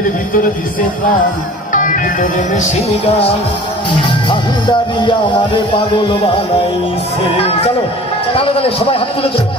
বুকের ভিতরে দিছে প্রাণ, ভিতরে মেশিন গান, ভান্ডারিয়া আমারে পাগল বানাইছে। চলো তাহলে সবাই হাত তুলে চলো।